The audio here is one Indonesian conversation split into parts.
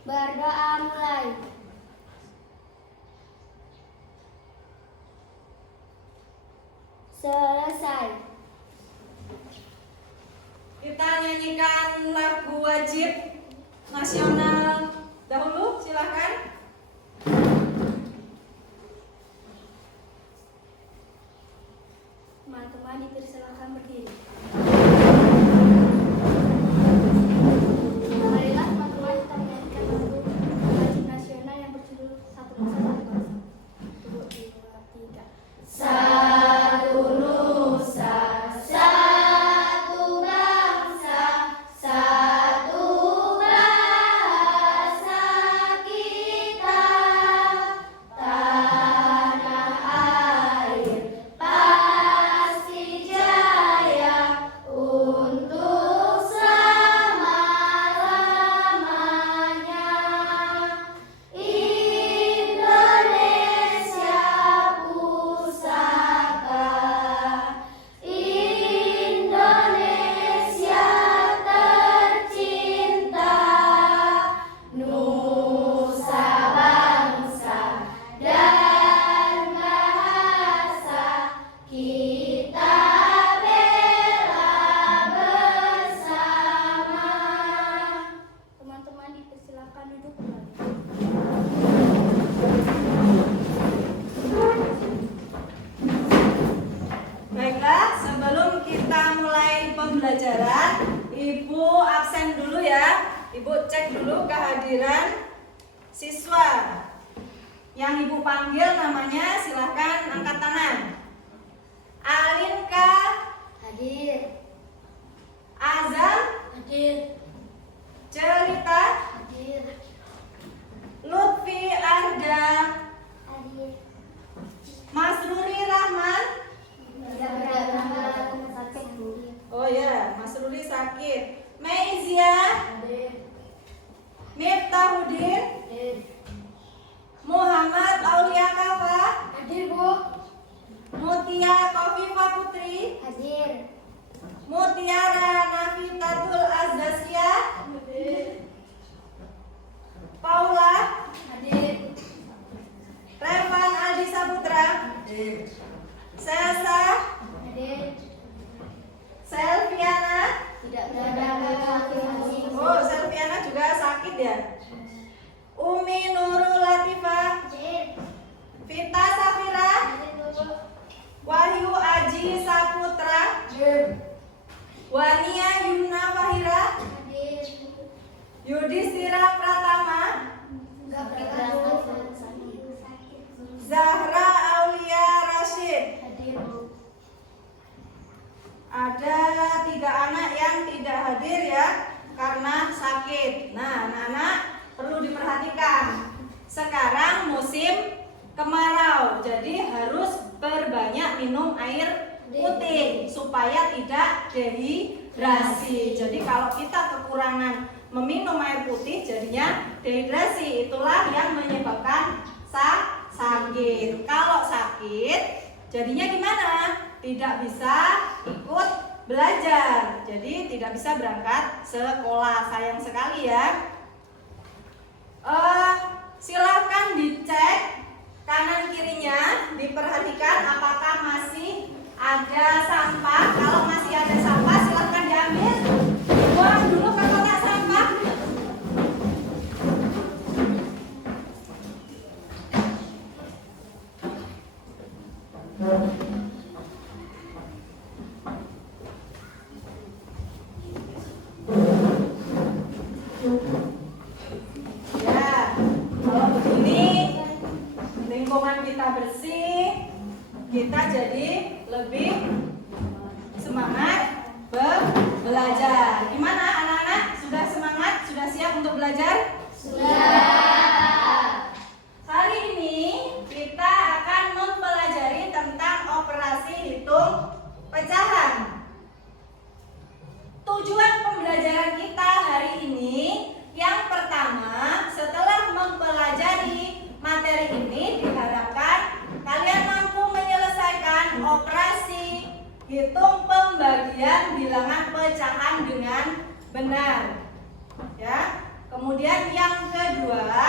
Berdoa mulai. Selesai. Kita nyanyikan lagu wajib nasional dahulu, silakan. Teman-teman dipersilakan berdiri. Marilah teman-teman kita menyanyikan lagu wajib nasional yang berjudul Satu Nusa Satu Bangsa. 1, 2, 3. Satu nusa, satu bangsa, satu bahasa kita, tanah air pasti jaya untuk selama-lamanya. Indonesia pusaka, Indonesia tercinta, nusa bangsa dan bahasa kita bela bersama. Teman-teman dipersilakan duduk kembali. Baiklah, sebelum kita mulai pembelajaran, Ibu absen dulu ya. Ibu cek dulu kehadiran siswa. Yang Ibu panggil namanya, silahkan angkat tangan. Alinka, Hadir. Azam, Hadir. Cerita, Hadir. Lutfi Arda, Hadir. Masruri Rahman. Sakit, Bu. Oh ya, Masruri sakit. Meizia, Hadir. Miftahudin, Hadir. Muhammad Aulia Kafa, Hadir, Bu. Mutia Kofifa Putri, Hadir. Mutiara Nafitatul Azasya, Hadir. Paula, Hadir. Revan Aldi Saputra, Selsa, Hadir. Selviana. Tidak ada. Oh, Selviana juga sakit ya. Umi Nurul Latifah, Hadir. Vita Safira, Hadir, Bu. Wahyu Aji Saputra, Wania Yumna Fahira, Hadir. Yudhistira Pratama, Enggak berangkat. Zahra Aulia Rashid. Hadir, Bu. Ada 3 anak yang tidak hadir ya karena sakit. Nah, anak-anak perlu diperhatikan. Sekarang musim kemarau, jadi harus berbanyak minum air putih supaya tidak dehidrasi. Jadi kalau kita kekurangan meminum air putih jadinya dehidrasi. Itulah yang menyebabkan sakit. Kalau sakit jadinya gimana? Tidak bisa ikut belajar. Jadi tidak bisa berangkat sekolah. Sayang sekali ya. Silahkan dicek kanan kirinya, diperhatikan apakah masih ada sampah. Kalau masih ada sampah silahkan diambil, buang dulu ke kotak sampah. Ya, kalau begini lingkungan kita bersih, kita jadi lebih semangat belajar. Gimana anak-anak? Sudah semangat? Sudah siap untuk belajar? Sudah. Hari ini kita akan mempelajari tentang operasi hitung pecahan. Tujuan pembelajaran kita hari ini yang pertama, setelah mempelajari materi ini diharapkan kalian mampu menyelesaikan operasi hitung pembagian bilangan pecahan dengan benar. Ya. Kemudian yang kedua,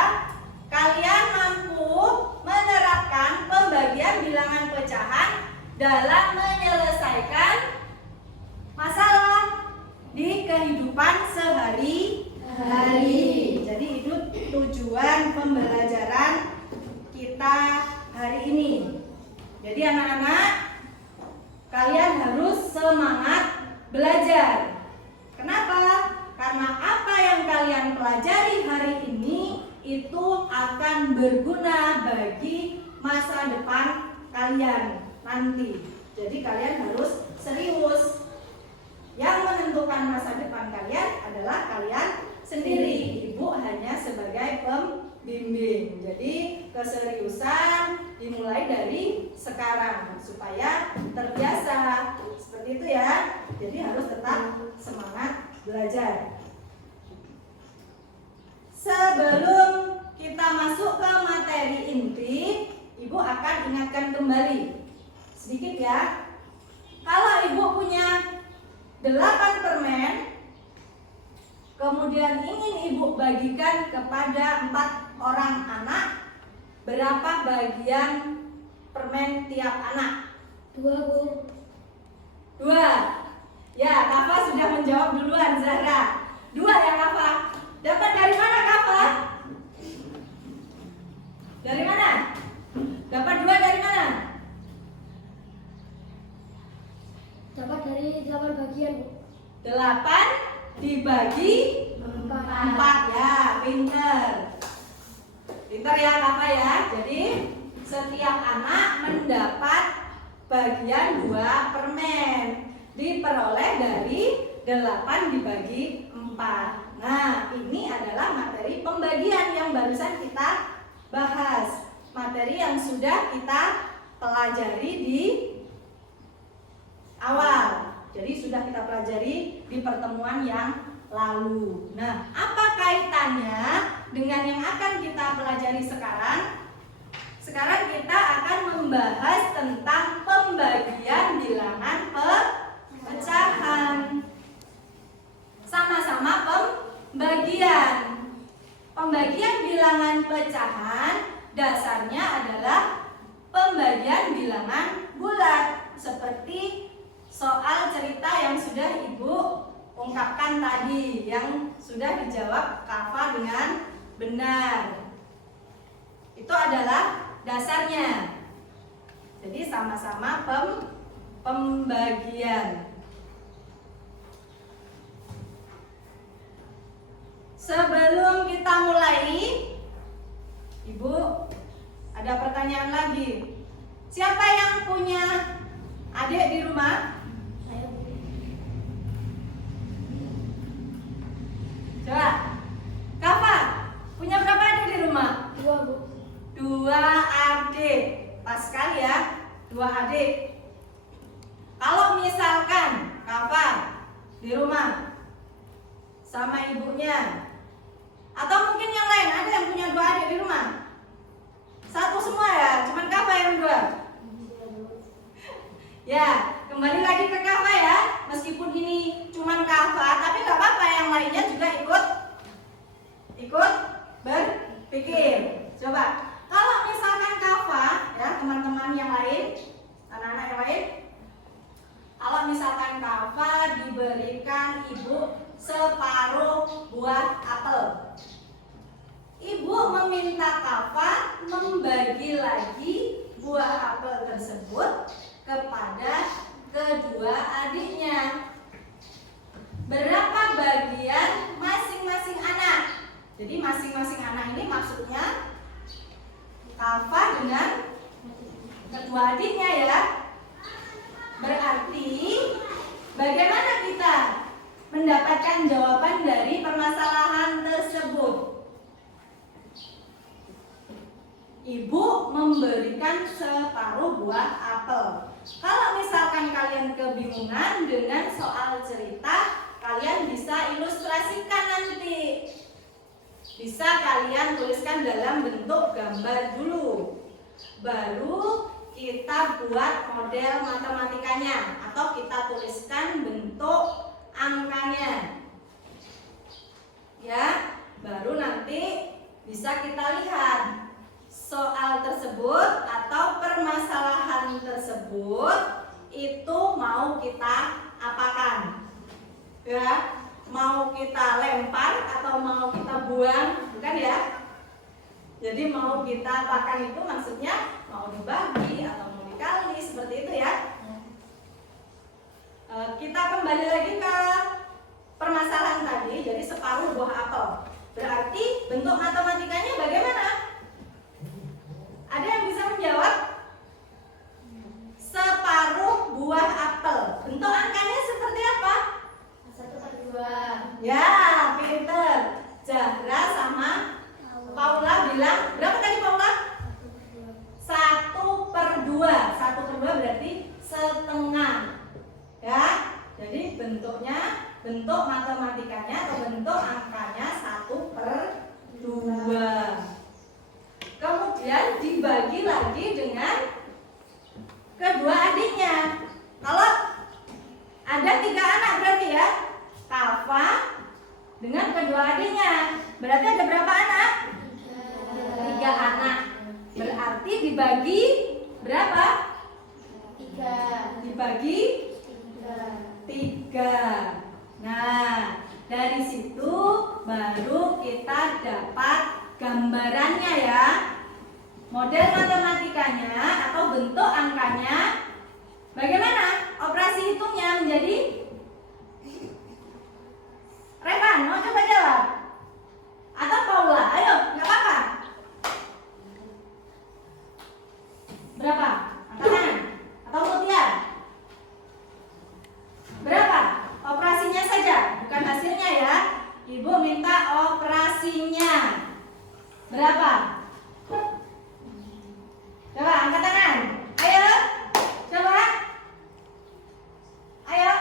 kalian mampu menerapkan pembagian bilangan pecahan dalam menyelesaikan masalah di kehidupan sehari-hari. Jadi itu tujuan pembelajaran kita hari ini. Jadi anak-anak, kalian harus semangat belajar. Kenapa? Karena apa yang kalian pelajari hari ini itu akan berguna bagi masa depan kalian nanti. Jadi kalian harus serius. Yang menentukan masa depan kalian adalah kalian sendiri. Ibu hanya sebagai pembimbing. Jadi keseriusan dimulai dari sekarang supaya terbiasa. Seperti itu ya. Jadi harus tetap semangat belajar. Sebelum kita masuk ke materi inti, Ibu akan ingatkan kembali sedikit ya. Kalau Ibu punya 8 permen, kemudian ingin Ibu bagikan kepada 4 orang anak, berapa bagian permen tiap anak? 2, Bu. 2. Ya, Kafa sudah menjawab duluan, Zahra. 2 ya, Kafa. Dapat dari mana, Kafa? Dari mana? Dapat 2 dari mana? Dapat dari 8 bagian, Bu. 8 dibagi 4 ya, pinter. Pinter ya, Kafa ya. Jadi setiap anak mendapat bagian 2 permen, diperoleh dari 8 dibagi 4. Nah, ini adalah materi pembagian yang barusan kita bahas. Materi yang sudah kita pelajari di awal. Jadi sudah kita pelajari di pertemuan yang lalu. Nah, apa kaitannya dengan yang akan kita pelajari sekarang? Sekarang kita akan membahas tentang pembagian bilangan pecahan. Sama-sama pembagian. Pembagian bilangan pecahan dasarnya adalah pembagian bilangan bulat, seperti soal cerita yang sudah Ibu ungkapkan tadi, yang sudah dijawab Kafa dengan benar. Itu adalah dasarnya. Jadi sama-sama pembagian. Sebelum kita mulai, Ibu ada pertanyaan lagi. Siapa yang punya adik di rumah? Saya, Bu. Coba. Kafa, punya berapa adik di rumah? 2, Bu. 2 adik. Pas sekali ya, 2 adik. Kalau misalkan Kafa di rumah sama ibunya, atau mungkin yang lain, ada yang punya 2 adik di rumah? Satu semua ya, cuman Kafa yang 2. Ya, kembali lagi ke Kafa ya. Meskipun ini cuman Kafa, tapi nggak apa-apa, yang lainnya juga ikut berpikir. Coba, kalau misalkan Kafa ya, teman-teman yang lain, anak-anak yang lain, kalau misalkan Kafa diberikan Ibu separuh buah apel, Ibu meminta Kafa membagi lagi buah apel tersebut kepada kedua adiknya. Berapa bagian masing-masing anak? Jadi masing-masing anak ini maksudnya Kafa dengan kedua adiknya ya. Berarti bagaimana kita mendapatkan jawaban dari permasalahan tersebut? Ibu memberikan separuh buah apel. Kalau misalkan kalian kebingungan dengan soal cerita, kalian bisa ilustrasikan nanti. Bisa kalian tuliskan dalam bentuk gambar dulu. Baru kita buat model matematikanya, atau kita tuliskan bentuk angkanya. Ya. baru nanti bisa kita lihat soal tersebut atau permasalahan tersebut itu mau kita apakan, ya, mau kita lempar atau mau kita buang, bukan ya? Jadi mau kita apakan itu maksudnya mau dibagi atau mau dikali, seperti itu ya. Kita kembali lagi ke permasalahan tadi. Jadi separuh buah apel, berarti bentuk matematikanya bagaimana? Ada yang bisa menjawab? Separuh buah apel, bentuk angkanya seperti apa? 1/2. Ya, pinter. Zahra sama Paula bilang berapa tadi Paula? 1/2. 1/2 berarti setengah. Ya, jadi bentuk matematikanya atau bentuk angkanya 1/2. Kemudian dibagi lagi dengan kedua adiknya. Kalau ada 3 anak berarti ya, Kafa dengan kedua adiknya. Berarti ada berapa anak? 3 anak. Berarti dibagi berapa? 3. Dibagi 3. Nah, dari situ baru kita dapat gambarannya ya. Model matematikanya atau bentuk angkanya. Bagaimana operasi hitungnya menjadi? Revan, mau coba jawab? Atau Paula? Ayo, nggak apa-apa. Berapa? Angkat tangan. Atau Mutia? Berapa? Operasinya saja, bukan hasilnya ya. Ibu minta operasinya. Berapa? Coba angkat tangan. Ayo. Coba. Ayo.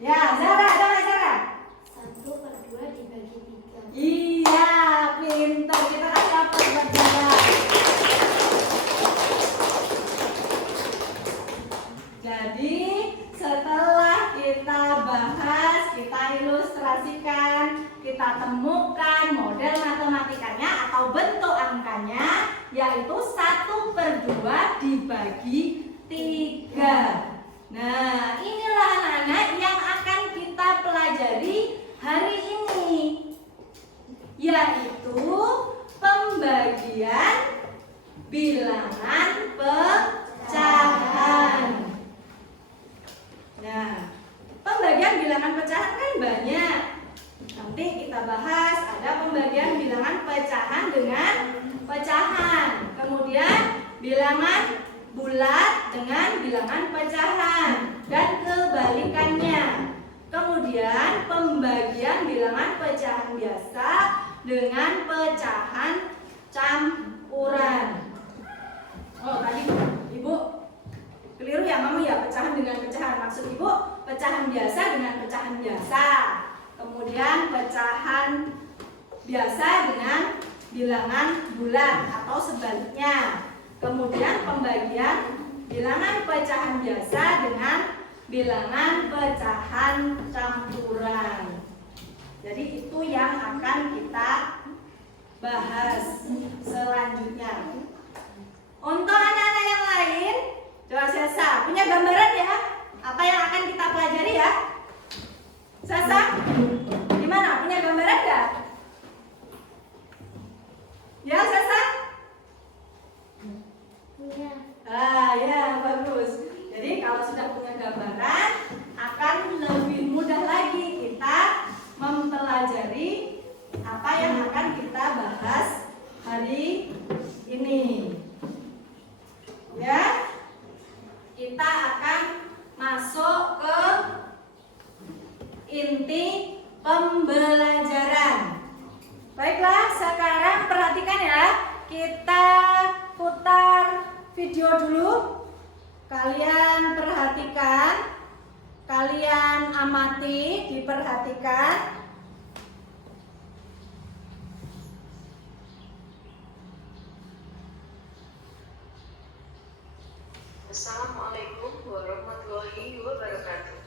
Ya, Zara, coba Zara. 1/2 dibagi 3. Iya, pintar. Kita kasih apa buat Zara? Jadi, setelah kita bahas, kita ilustrasikan, kita temukan model matematikanya atau bentuk angkanya, yaitu 1/2 dibagi 3. Nah, inilah anak-anak yang akan kita pelajari hari ini, yaitu pembagian bilangan pecahan. Nah, pembagian bilangan pecahan kan banyak. Nanti kita bahas ada pembagian bilangan pecahan dengan pecahan. Kemudian bilangan bulat dengan bilangan pecahan dan kebalikannya. Kemudian pembagian bilangan pecahan biasa dengan pecahan campuran. Oh, tadi Ibu keliru ya Mama ya, pecahan dengan pecahan. Maksud Ibu pecahan biasa dengan pecahan biasa. Kemudian pecahan biasa dengan bilangan bulat atau sebaliknya. Kemudian pembagian bilangan pecahan biasa dengan bilangan pecahan campuran. Jadi itu yang akan kita bahas selanjutnya. Untuk anak-anak yang lain, coba Sesa punya gambaran ya apa yang akan kita pelajari ya? Sesa, gimana? Punya gambaran nggak? Ya Sesa? Punya. Ya bagus. Jadi kalau sudah punya gambaran, akan lebih mudah lagi kita mempelajari apa yang akan kita bahas hari ini. Ya, kita akan masuk ke inti pembelajaran. Baiklah, sekarang perhatikan ya. Kita putar video dulu. Kalian perhatikan, kalian amati, diperhatikan. Assalamualaikum wabarakatuh.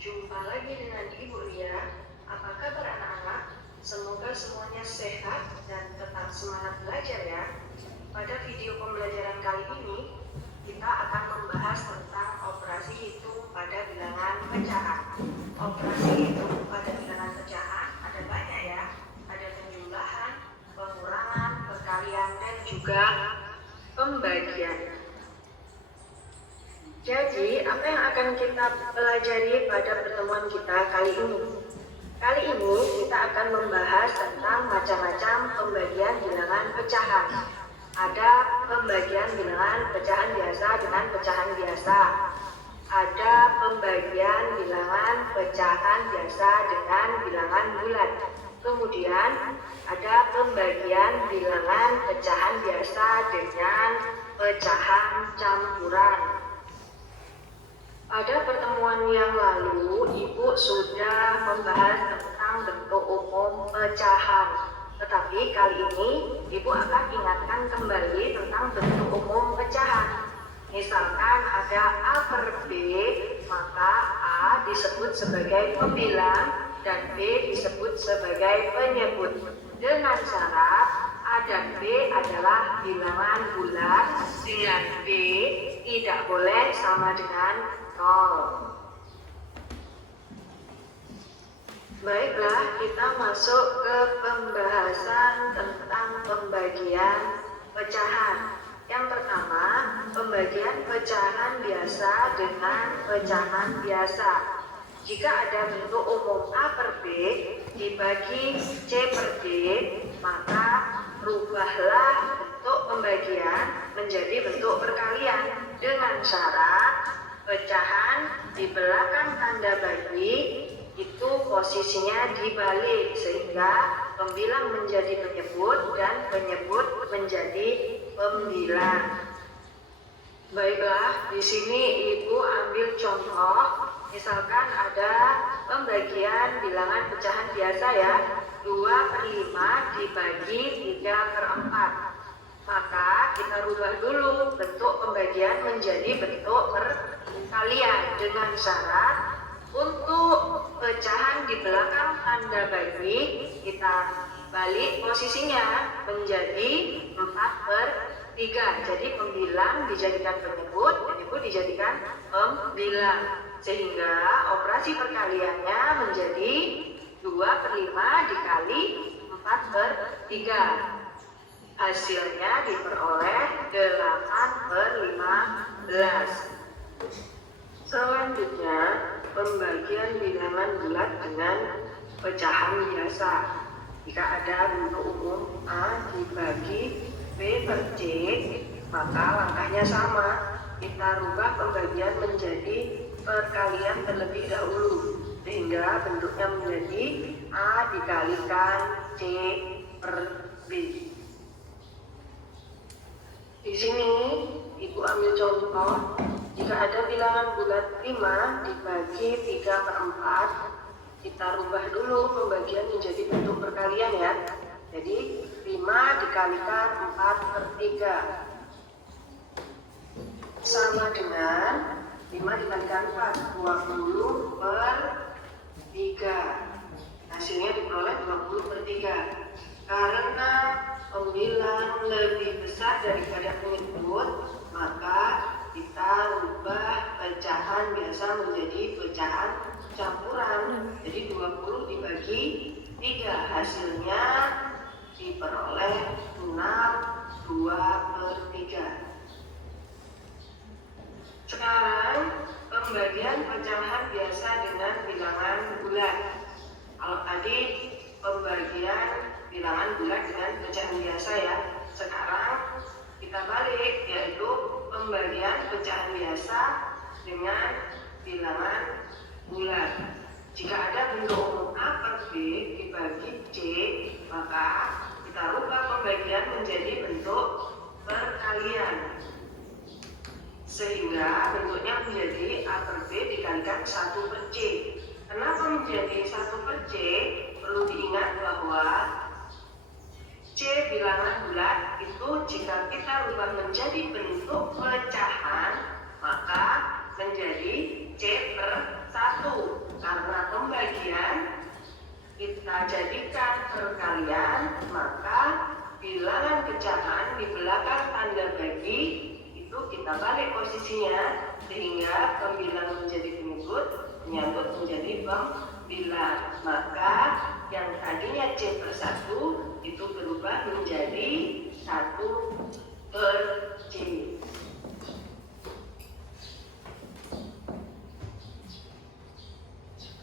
Jumpa lagi dengan Ibu Lia. Apa kabar anak-anak? Semoga semuanya sehat dan tetap semangat belajar ya. Pada video pembelajaran kali ini, kita akan membahas tentang operasi hitung pada bilangan pecahan. Operasi hitung pada bilangan pecahan ada banyak ya. Ada penjumlahan, pengurangan, perkalian, dan juga pembagian. Jadi, apa yang akan kita pelajari pada pertemuan kita kali ini? Kali ini kita akan membahas tentang macam-macam pembagian bilangan pecahan. Ada pembagian bilangan pecahan biasa dengan pecahan biasa. Ada pembagian bilangan pecahan biasa dengan bilangan bulat. Kemudian ada pembagian bilangan pecahan biasa dengan pecahan campuran. Pada pertemuan yang lalu, Ibu sudah membahas tentang bentuk umum pecahan. Tetapi kali ini, Ibu akan ingatkan kembali tentang bentuk umum pecahan. Misalkan ada A per B, maka A disebut sebagai pembilang dan B disebut sebagai penyebut. Dengan syarat A dan B adalah bilangan bulat, dengan B tidak boleh sama dengan 0. Baiklah, kita masuk ke pembahasan tentang pembagian pecahan. Yang pertama, pembagian pecahan biasa dengan pecahan biasa. Jika ada bentuk umum A per B dibagi C per D, maka rubahlah bentuk pembagian menjadi bentuk perkalian dengan syarat pecahan di belakang tanda bagi itu posisinya dibalik sehingga pembilang menjadi penyebut dan penyebut menjadi pembilang. Baiklah, di sini Ibu ambil contoh. Misalkan ada pembagian bilangan pecahan biasa ya, 2/5 dibagi 3/4. Maka kita rubah dulu bentuk pembagian menjadi bentuk perkalian dengan syarat untuk pecahan di belakang tanda bagi kita balik posisinya menjadi 4/3. Jadi pembilang dijadikan penyebut, penyebut dijadikan pembilang. Sehingga operasi perkaliannya menjadi 2/5 dikali 4/3. Hasilnya diperoleh 8/15. Selanjutnya, pembagian bilangan bulat dengan pecahan biasa. Jika ada bentuk umum A dibagi B per C, maka langkahnya sama. Kita rubah pembagian menjadi perkalian terlebih dahulu, sehingga bentuknya menjadi A dikalikan C per B. Di sini Ibu ambil contoh, jika ada bilangan bulat 5 dibagi 3/4, kita rubah dulu pembagian menjadi bentuk perkalian ya. Jadi 5 dikalikan 4/3 sama dengan 5 dikalikan 4, 20/3. Hasilnya diperoleh 20/3. Karena pembilang lebih besar daripada penyebut, maka kita rubah pecahan biasa menjadi pecahan campuran. Jadi 20 dibagi 3, hasilnya diperoleh 2/3. Sekarang pembagian pecahan biasa dengan bilangan bulat. Kalau tadi pembagian bilangan bulat dengan pecahan biasa ya. Sekarang kita balik, yaitu pembagian pecahan biasa dengan bilangan bulat. Jika ada bentuk umum A per B dibagi C, maka kita rubah pembagian menjadi bentuk perkalian. Sehingga bentuknya menjadi A per B dikalikan 1 per C. Kenapa menjadi 1 per C? Perlu diingat bahwa C bilangan bulat itu jika kita rubah menjadi bentuk pecahan, maka menjadi C per 1. Karena pembagian kita jadikan balik posisinya sehingga pembilang menjadi penyebut, penyambut menjadi pembilang. Maka yang tadinya C per 1 itu berubah menjadi 1 per C.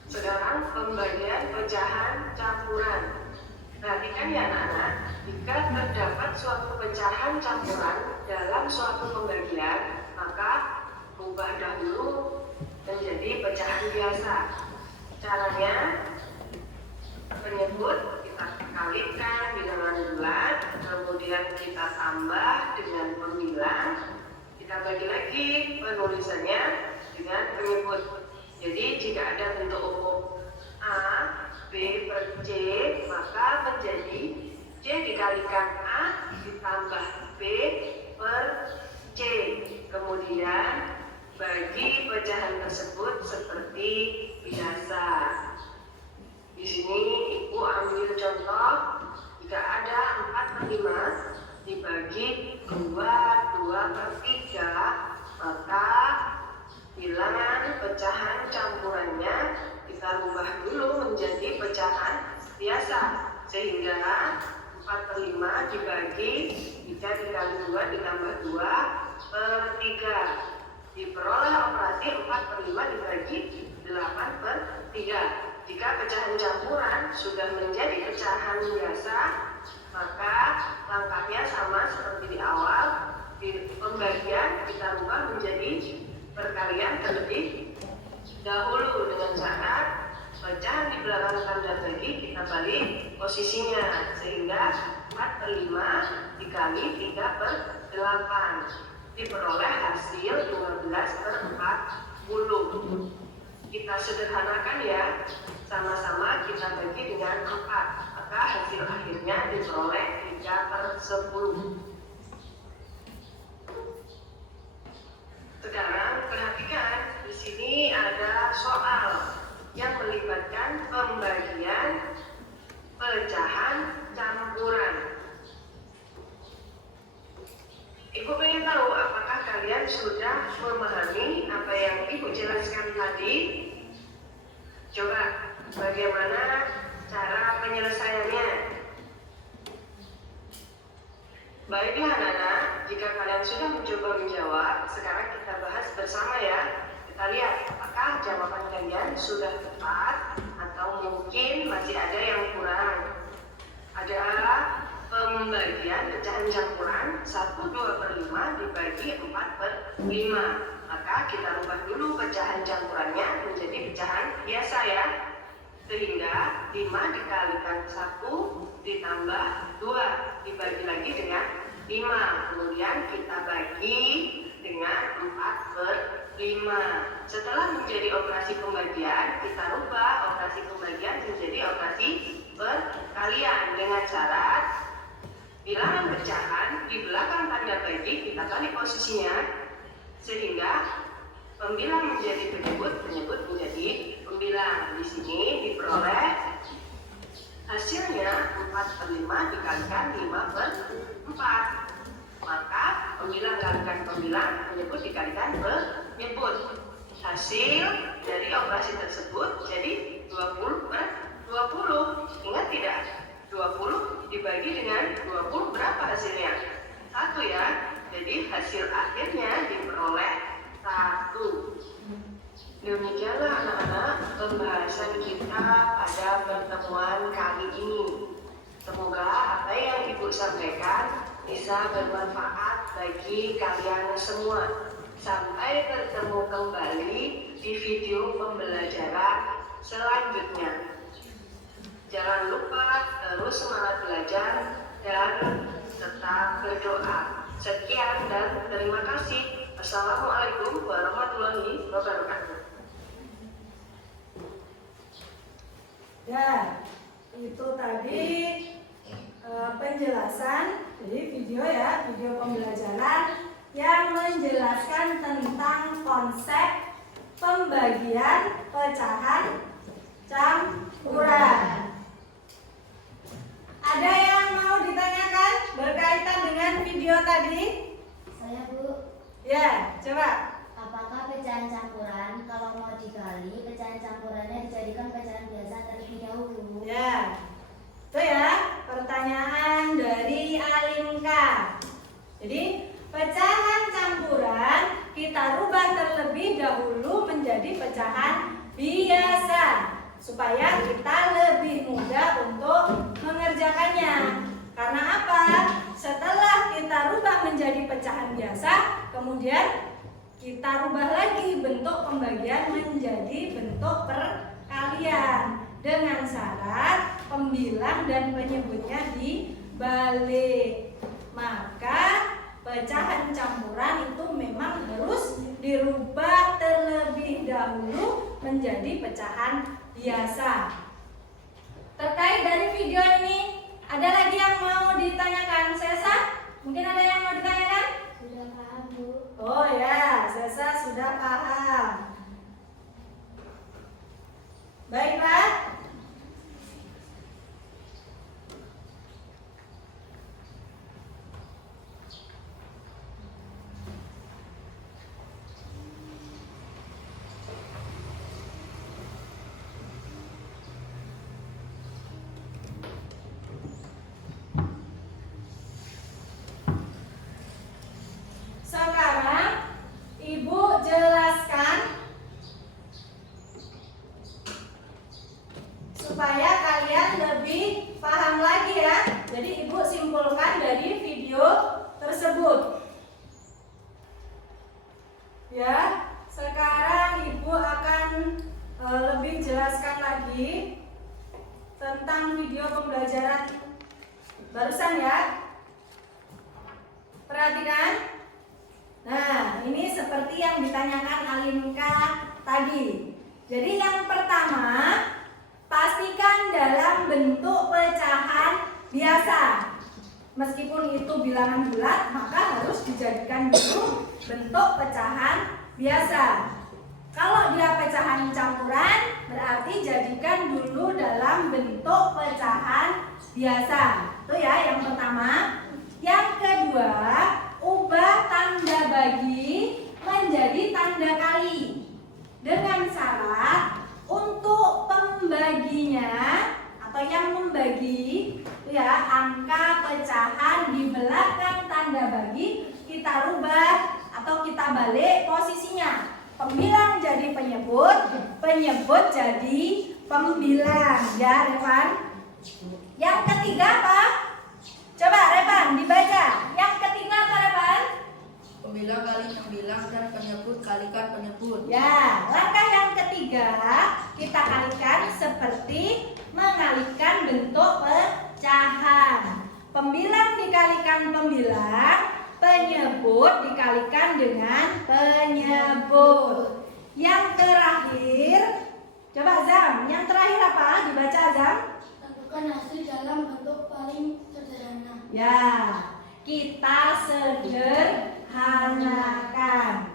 Sekarang pembagian pecahan campuran. Perhatikan ya anak-anak, jika terdapat suatu pecahan campuran dalam suatu pembagian, maka ubah dahulu menjadi pecahan biasa. Caranya, penyebut kita kalikan bilangan bulat, kemudian kita tambah dengan pembilang, kita bagi lagi penulisannya dengan penyebut. Jadi jika ada bentuk umum A, B per C, maka menjadi C dikalikan A ditambah B per C. Kemudian bagi pecahan tersebut seperti biasa. Di sini Ibu ambil contoh, jika ada 4 per 5 dibagi 2 per 3, maka bilangan pecahan campurannya kita rubah dulu menjadi pecahan biasa, sehingga 4 per 5 dibagi 3 dikali 2 ditambah 2 per 3. Diperoleh operasi 4 per 5 dibagi 8 per 3. Jika pecahan campuran sudah menjadi pecahan biasa, maka langkahnya sama seperti di awal. Di pembagian kita rubah menjadi perkalian terlebih dahulu dengan syarat pecahan di belakang tanda bagi kita balik posisinya, sehingga 4 per 5 dikali 3 per 8 diperoleh hasil 15 per 40. Kita sederhanakan ya, sama-sama kita bagi dengan 4, maka hasil akhirnya diperoleh 3 per 10. Sekarang perhatikan, di sini ada soal yang melibatkan pembagian pecahan campuran. Ibu ingin tahu apakah kalian sudah memahami apa yang Ibu jelaskan tadi? Coba bagaimana cara penyelesaiannya? Baiklah anak-anak, jika kalian sudah mencoba menjawab, sekarang kita bahas bersama ya. Kita lihat apakah jawaban kalian sudah tepat atau mungkin masih ada yang kurang. Ada pembagian pecahan campuran 1/2 per 5 dibagi 4 per 5. Maka kita rubah dulu pecahan campurannya menjadi pecahan biasa ya. Sehingga 5 dikalikan 1 ditambah 2 dibagi lagi dengan 5. Kemudian kita bagi dengan 4 per 5. Setelah menjadi operasi pembagian, kita rubah operasi pembagian menjadi operasi perkalian dengan syarat bilangan pecahan di belakang tanda bagi kita balik posisinya, sehingga pembilang menjadi penyebut, penyebut menjadi pembilang. Di sini diperoleh hasilnya 4 per 5 dikalikan 5 per 4. Maka pembilang kalikan pembilang, penyebut dikalikan penyebut. Hasil dari operasi tersebut jadi 20 per 20. Ingat tidak? 20 dibagi dengan 20 berapa hasilnya? 1 ya. Jadi hasil akhirnya diperoleh 1. Demikianlah anak-anak pembahasan kita pada pertemuan kali ini. Semoga apa yang Ibu sampaikan bisa bermanfaat bagi kalian semua. Sampai bertemu kembali di video pembelajaran selanjutnya. Jangan lupa terus semangat belajar dan tetap berdoa. Sekian dan terima kasih. Assalamualaikum warahmatullahi wabarakatuh. Dan itu tadi penjelasan, jadi video ya, video pembelajaran yang menjelaskan tentang konsep pembagian pecahan campuran. Ada yang mau ditanyakan berkaitan dengan video tadi? Saya Bu. Ya, coba. Apakah pecahan campuran kalau mau dikali, pecahan campurannya dijadikan pecahan biasa terlebih dahulu? Ya, itu ya pertanyaan dari Alinka. Jadi pecahan campuran kita rubah terlebih dahulu menjadi pecahan biasa supaya kita lebih mudah untuk mengerjakannya. Karena apa? Setelah kita rubah menjadi pecahan biasa, kemudian kita rubah lagi bentuk pembagian menjadi bentuk perkalian dengan syarat pembilang dan penyebutnya dibalik. Maka pecahan campuran itu memang harus dirubah terlebih dahulu menjadi pecahan biasa. Terkait dari video ini, ada lagi yang mau ditanyakan? Sesa? Mungkin ada yang mau ditanyakan? Sudah paham, Bu. Oh ya, Sesa sudah paham. Baiklah. Sekarang Ibu jelaskan supaya kalian lebih paham lagi ya. Jadi Ibu simpulkan dari video tersebut. Ya, sekarang Ibu akan lebih jelaskan lagi tentang video pembelajaran barusan ya. Perhatikan. Nah, ini seperti yang ditanyakan Alinka tadi. Jadi yang pertama, pastikan dalam bentuk pecahan biasa. Meskipun itu bilangan bulat, maka harus dijadikan dulu bentuk pecahan biasa. Kalau dia pecahan campuran, berarti jadikan dulu dalam bentuk pecahan biasa. Itu ya yang pertama. Yang kedua, ubah tanda bagi menjadi tanda kali dengan syarat untuk pembaginya atau yang membagi ya angka pecahan di belakang tanda bagi kita rubah atau kita balik posisinya. Pembilang jadi penyebut, penyebut jadi pembilang ya Revan. Yang ketiga apa? Coba Revan dibaca. Yang ketiga apa Revan? Pembilang kali pembilang dan penyebut kalikan penyebut. Ya, langkah yang ketiga kita kalikan seperti mengalihkan bentuk pecahan. Pembilang dikalikan pembilang, penyebut dikalikan dengan penyebut. Yang terakhir, coba Azam, yang terakhir apa? Dibaca Azam. Tentukan hasil dalam bentuk paling sederhana. Ya, kita sederhanakan.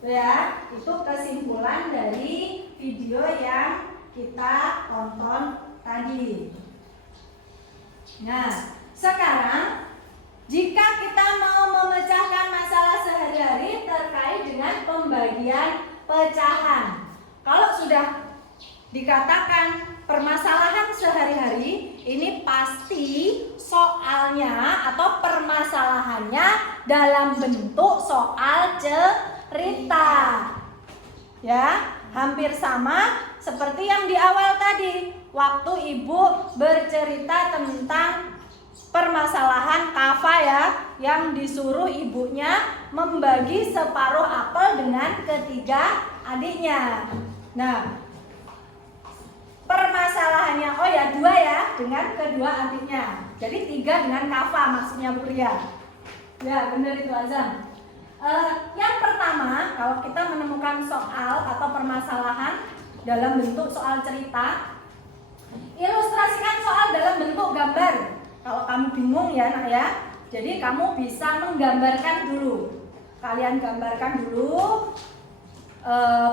Ya, itu kesimpulan dari video yang kita tonton tadi. Nah, sekarang jika kita mau memecahkan masalah sehari-hari terkait dengan pembagian pecahan. Kalau sudah dikatakan permasalahan sehari-hari, ini pasti soalnya atau permasalahannya dalam bentuk soal cerita. Ya, hampir sama seperti yang di awal tadi, waktu Ibu bercerita tentang permasalahan Kafa ya, yang disuruh ibunya membagi separuh apel dengan ketiga adiknya. Nah, permasalahannya, oh ya 2 ya, dengan kedua adiknya. Jadi 3 dengan Kafa maksudnya Bu Ria. Ya benar itu Azam. Yang pertama, kalau kita menemukan soal atau permasalahan dalam bentuk soal cerita, ilustrasikan soal dalam bentuk gambar. Kalau kamu bingung ya nak ya, jadi kamu bisa menggambarkan dulu. Kalian gambarkan dulu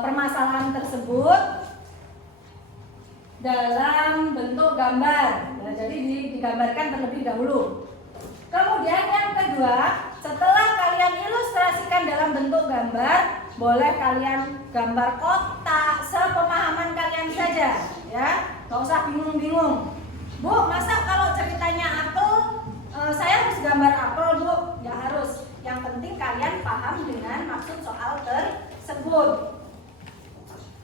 permasalahan tersebut dalam bentuk gambar. Ya, jadi digambarkan terlebih dahulu. Kemudian yang kedua, setelah kalian ilustrasikan mengilustrasikan dalam bentuk gambar, boleh kalian gambar kotak sepemahaman kalian saja, ya. Gak usah bingung-bingung. Bu, masa kalau ceritanya apel, saya harus gambar apel, Bu? Gak harus. Yang penting kalian paham dengan maksud soal tersebut.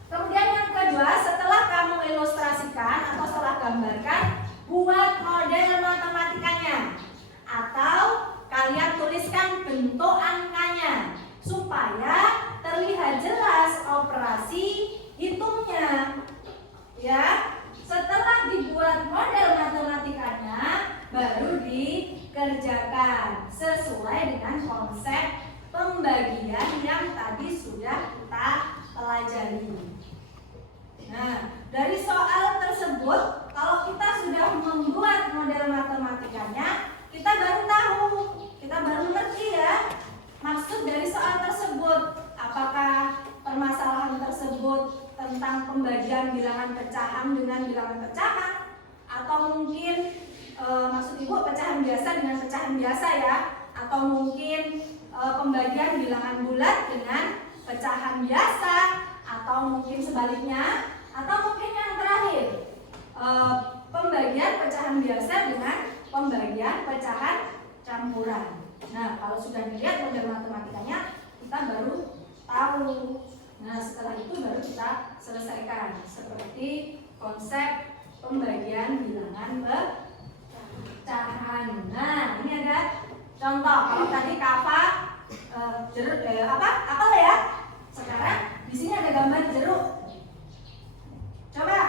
Kemudian yang kedua, setelah kamu ilustrasikan atau setelah gambarkan, buat model matematikanya. Atau kalian tuliskan bentuk angkanya supaya terlihat jelas operasi hitungnya. Ya, setelah dibuat model matematikanya baru dikerjakan sesuai dengan konsep pembagian yang tadi sudah kita pelajari. Nah, dari soal tersebut, kalau kita sudah membuat model matematikanya, kita baru tahu, kita baru ngerti ya maksud dari soal tersebut. Apakah permasalahan tersebut tentang pembagian bilangan pecahan dengan bilangan pecahan, atau mungkin maksud ibu pecahan biasa dengan pecahan biasa ya, atau mungkin pembagian bilangan bulat dengan pecahan biasa, atau mungkin sebaliknya, atau mungkin yang terakhir pembagian pecahan biasa dengan pembagian pecahan campuran. Nah, kalau sudah dilihat model matematikanya, kita baru tahu. Nah, setelah itu baru kita selesaikan seperti konsep pembagian bilangan pecahan. Nah, ini ada contoh. Kalau tadi kava apel ya. Sekarang di sini ada gambar jeruk. Coba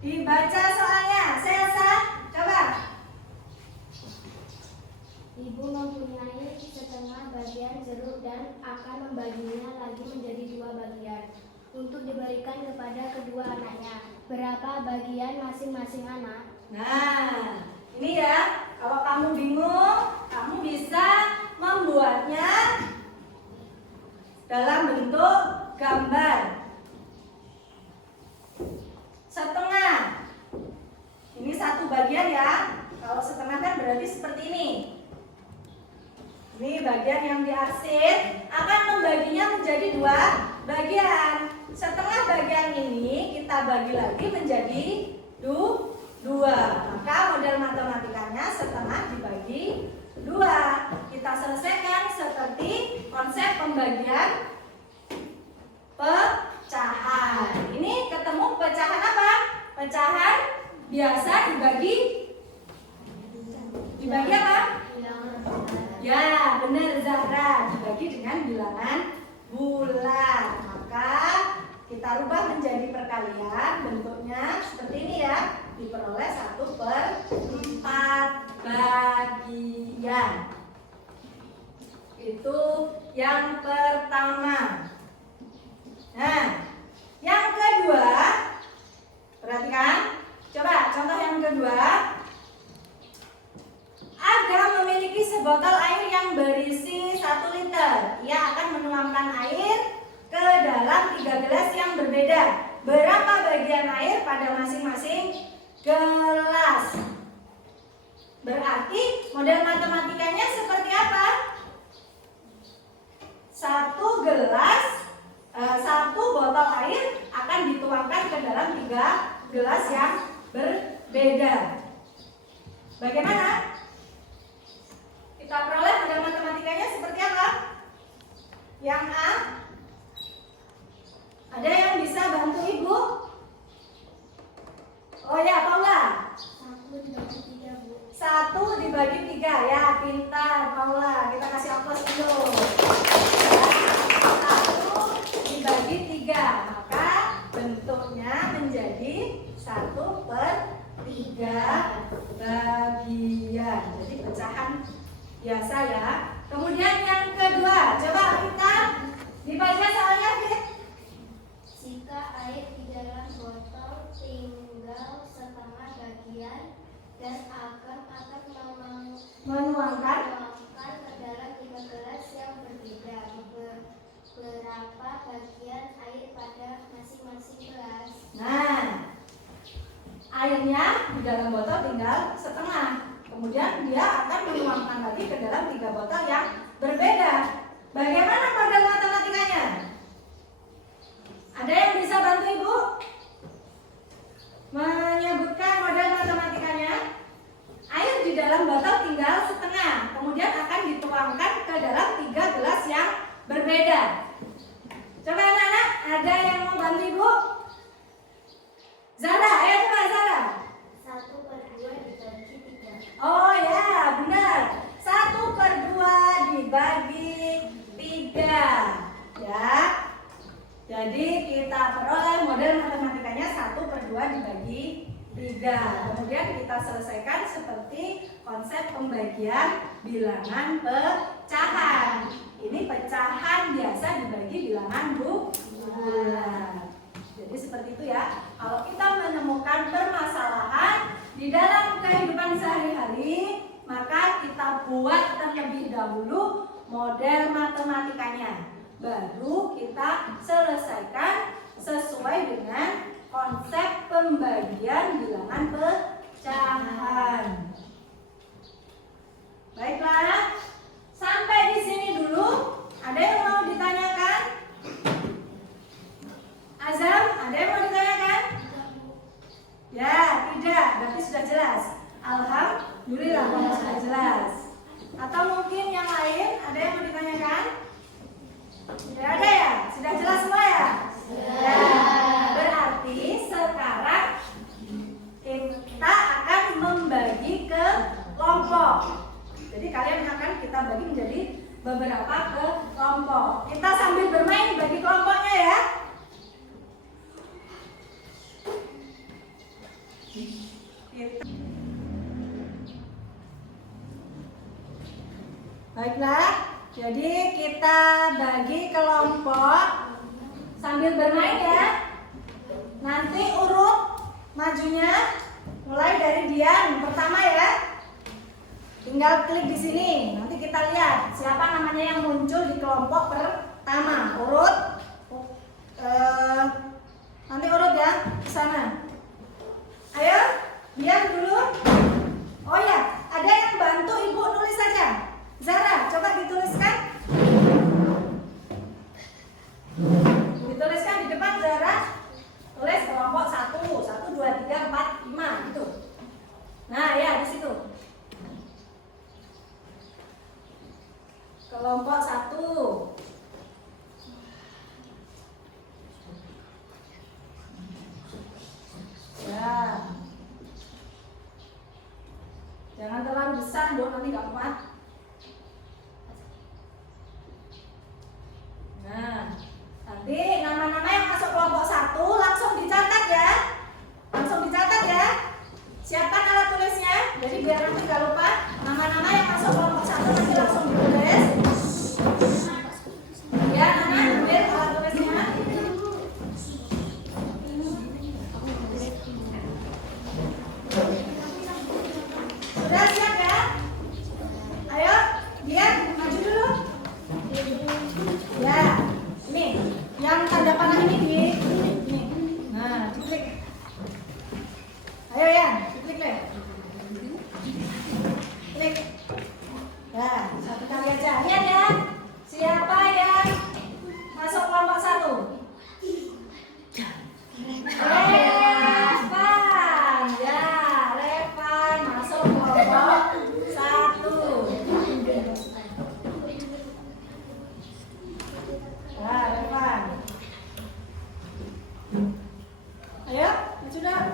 dibaca soalnya. Selsa, coba. Ibu mempunyai setengah bagian jeruk dan akan membaginya lagi menjadi 2 bagian untuk diberikan kepada kedua anaknya. Berapa bagian masing-masing anak? Nah, ini ya. Kalau kamu bingung, kamu bisa membuatnya dalam bentuk gambar. Setengah. Ini 1 bagian ya. Kalau setengah kan berarti seperti ini. Ini bagian yang diarsip akan membaginya menjadi 2 bagian. Setengah bagian ini kita bagi lagi menjadi 2. Maka model matematikanya setengah dibagi 2. Kita selesaikan seperti konsep pembagian pecahan. Ini ketemu pecahan apa? Pecahan biasa dibagi apa? Ya, benar Zahra, dibagi dengan bilangan bulat. Maka kita rubah menjadi perkalian, bentuknya seperti ini ya. Diperoleh 1/4 bagian. Itu yang pertama. Nah, yang kedua, perhatikan. Coba contoh yang kedua. Aga memiliki sebotol air yang berisi 1 liter. Ia akan menuangkan air ke dalam 3 gelas yang berbeda. Berapa bagian air pada masing-masing gelas? Berarti model matematikanya seperti apa? 1 gelas, 1 botol air akan dituangkan ke dalam 3 gelas yang berbeda. Bagaimana? Kita peroleh model matematikanya seperti apa? Yang A, ada yang bisa bantu ibu? Oh ya, Paula. 1 dibagi 3, Bu. 1 dibagi 3 ya, pintar Paula. Kita kasih aplaus dulu. 1 dibagi 3, maka bentuknya menjadi 1/3 bagian. Jadi pecahan biasa ya. Kemudian yang kedua, coba kita dibaca soalnya, Fit. Jika air di dalam botol tinggal setengah bagian dan akan Menuangkan ke dalam 3 gelas yang berbeda. Berapa bagian air pada masing-masing gelas? Nah, airnya di dalam botol tinggal setengah. Kemudian dia akan menuangkan lagi ke dalam 3 botol yang berbeda. Bagaimana model matematikanya? Ada yang bisa bantu Ibu menyebutkan model matematikanya? Air di dalam botol tinggal setengah, kemudian akan dituangkan ke dalam 3 gelas yang berbeda. Coba anak-anak, ada yang mau bantu Ibu? Zara, ayo coba Zara. 1/2 dibagi 3. Oh ya, benar. 1/2 dibagi 3. Ya. Jadi kita peroleh model matematikanya 1/2 dibagi 3. Kemudian kita selesaikan seperti konsep pembagian bilangan pecahan. Ini pecahan biasa dibagi bilangan bulat. Jadi seperti itu ya. Kalau kita menemukan permasalahan di dalam kehidupan sehari-hari, maka kita buat terlebih dahulu model matematikanya. Baru kita selesaikan sesuai dengan konsep pembagian bilangan pecahan. Baiklah, sampai di sini dulu. Ada yang mau ditanyakan? Azam, ada yang mau ditanyakan? Ya, tidak. Berarti sudah jelas. Alhamdulillah kalau sudah jelas. Atau mungkin yang lain, ada yang mau ditanyakan? Tidak ada ya? Sudah jelas semua ya? Ya. Berarti sekarang kita akan membagi ke kelompok. Jadi kalian akan kita bagi menjadi beberapa kelompok. Kita sambil bermain bagi kelompoknya ya. Baiklah, jadi kita bagi kelompok sambil bermain ya. Nanti urut majunya mulai dari Dian pertama ya. Tinggal klik di sini. Nanti kita lihat siapa namanya yang muncul di kelompok pertama. Urut. Nanti urut ya ke sana. Ayo, Dian dulu. Oh ya, ada yang bantu Ibu nulis saja. Zara, coba dituliskan. Dituliskan di depan Zara. Tulis kelompok 1, 1, 2, 3, 4, 5 gitu. Nah, ya di situ. Kelompok 1. Ya. Jangan terlalu besar dong, nanti gak kuat. Nah, nanti nama-nama yang masuk kelompok 1 langsung dicatat ya. Langsung dicatat ya. Siapkan alat tulisnya. Jadi biar nanti gak lupa. Nama-nama yang masuk kelompok 1 nanti langsung ditulis. Ya, Nana, ambil alat tulisnya. Sudah siap ya? Ayo, Dian, maju dulu. Ya, ini yang tanda panah ini di ini. Nah, diklik. Ayo ya, diklik deh. Klik. Nah, satu kali aja. Lihat ya. Siapa yang masuk kelompok 1? Revan. Ya, Revan masuk kelompok 1. Nah, Revan. Ayo, maju dong.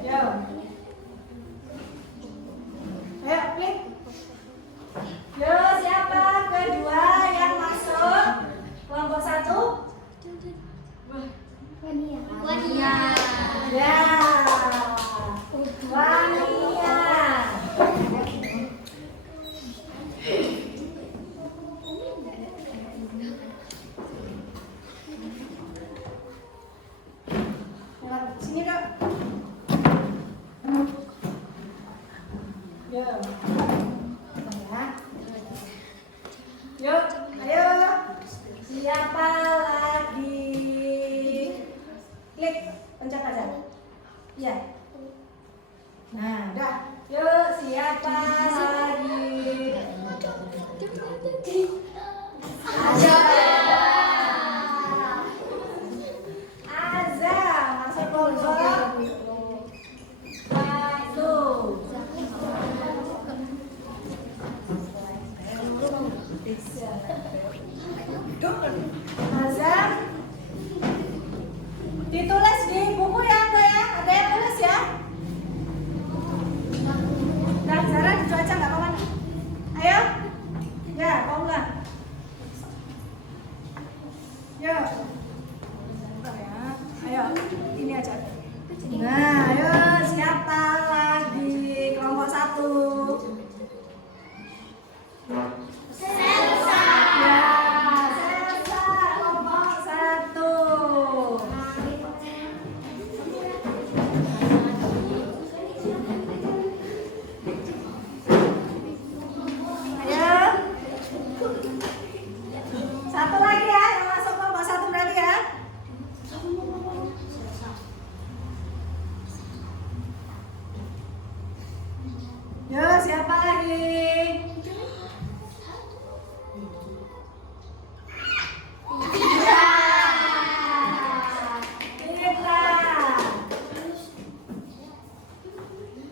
Yo. Ayo, klik. Yo, siapa kedua yang masuk kelompok 1? Wania. Ya. Wania. Lewat sini dong. Yo. Ya. Yuk, ayo. Siapa lagi? Klik, pencet aja. Iya. Nah, udah. Yuk, siapa lagi? Azam. Ditulis di buku ya, Anda ya? Ada yang tulis ya? Dan Zara dicuaca nggak apa-apa. Ayo. Ya, Paula. Ya. Bentar ya. Ayo, ini aja. Nah, ayo siapa lagi kelompok 1? Selsa. Ya, Selsa kelompok 1. Ayo. Satu lagi ya, yang masuk kelompok 1 berarti ya. Yo, siapa lagi?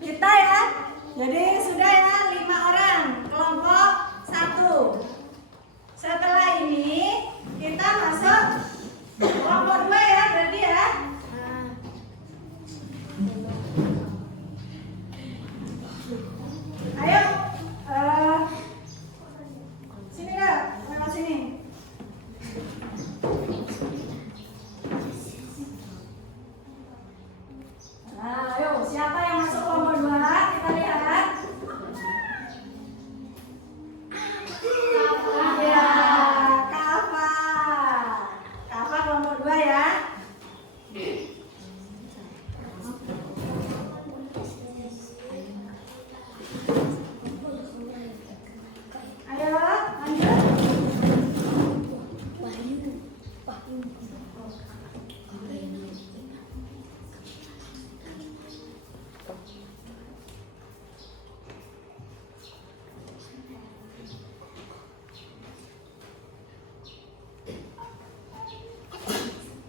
Kita ya. Jadi sudah ya 5 orang kelompok 1. Setelah ini kita masuk kelompok 2 ya berarti ya. Ayo, sini kak, lewat sini. Nah, ayo, siapa yang masuk kelompok 2? Kita lihat. Ya, Kafa. Kafa kelompok 2 ya. Ayo, lanjut.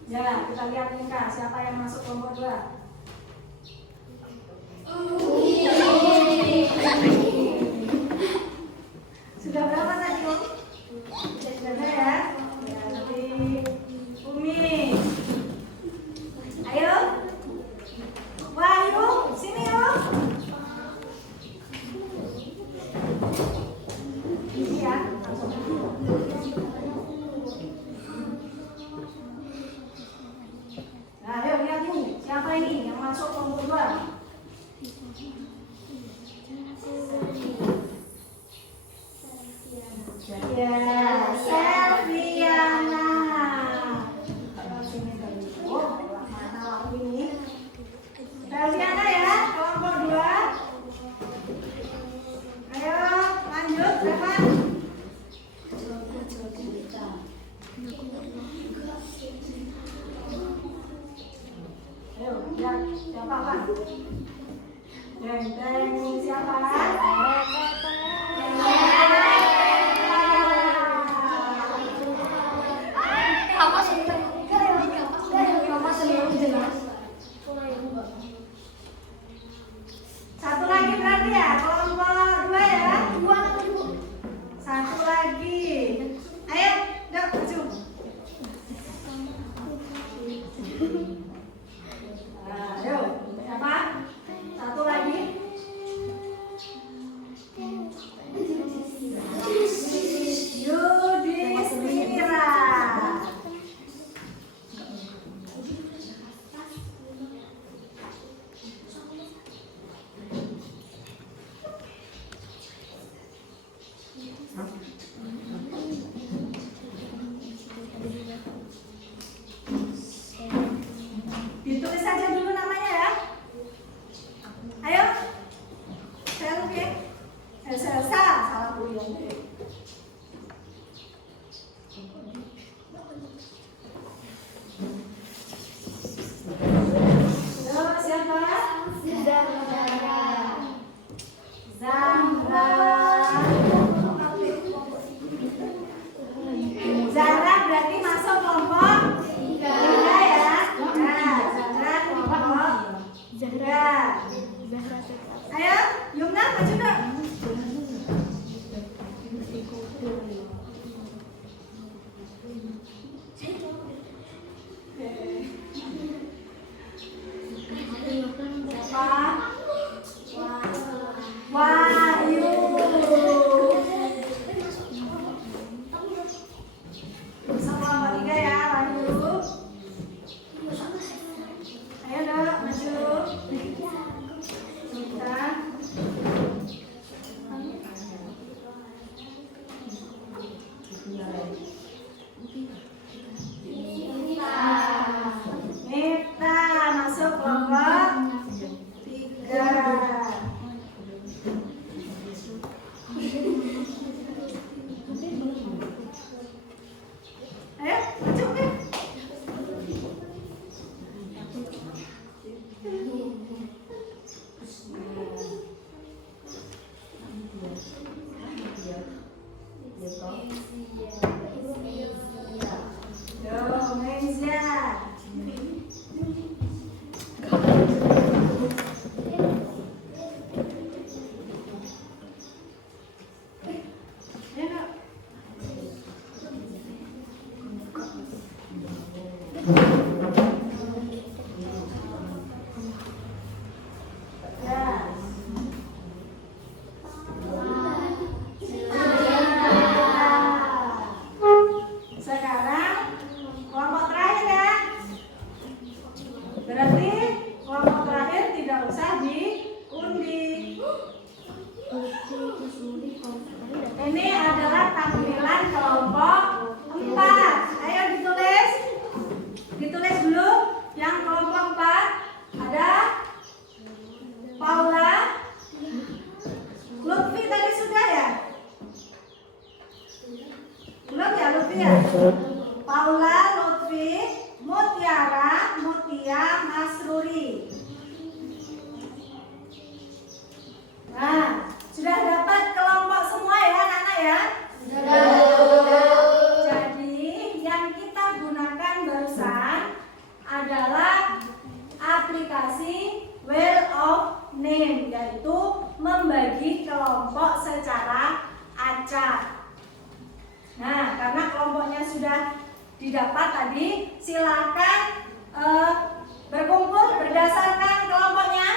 Ya, kita lihat nih Kak, siapa yang masuk kelompok 2? Sudah berapa tadi, Om? Sudah ya? Ya, nanti Umi. Ayo. Wahyu, sini yuk. Ini ya, langsung. Nah, ayo lihat nih, siapa ini yang masuk kelompok 2? Ya, Selviana. Sini dulu. Mana lampu ini? Selviana ya, kelompok 2. Ayo, lanjut, berapa? Ayo, lihat siapa kan? Deng, siapa? Satu lagi berarti ya, kelompok 2 ya? Satu lagi. Ayo, yuk, maju. Nah, ayo, siapa? Satu lagi. Mita masuk kelompok 3. Ayo, maju ke. Domesia. Sekarang kelompok terakhir ya. Berarti kelompok terakhir tidak usah diundi. Ini adalah tampilan kelompok 4. Ayo ditulis. Ditulis dulu yang kelompok 4. Ada Paula, Lutfi tadi sudah ya? Belum ya Lutfi ya? Paula, Lutfi, Mutiara, Mutia, Masruri. Nah, sudah dapat kelompok semua ya anak-anak ya? Sudah. Jadi yang kita gunakan barusan adalah aplikasi Wheel of Name, yaitu membagi kelompok secara acak. Nah, karena kelompoknya sudah didapat tadi, silakan berkumpul berdasarkan kelompoknya.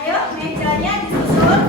Ayo, mejanya disusun.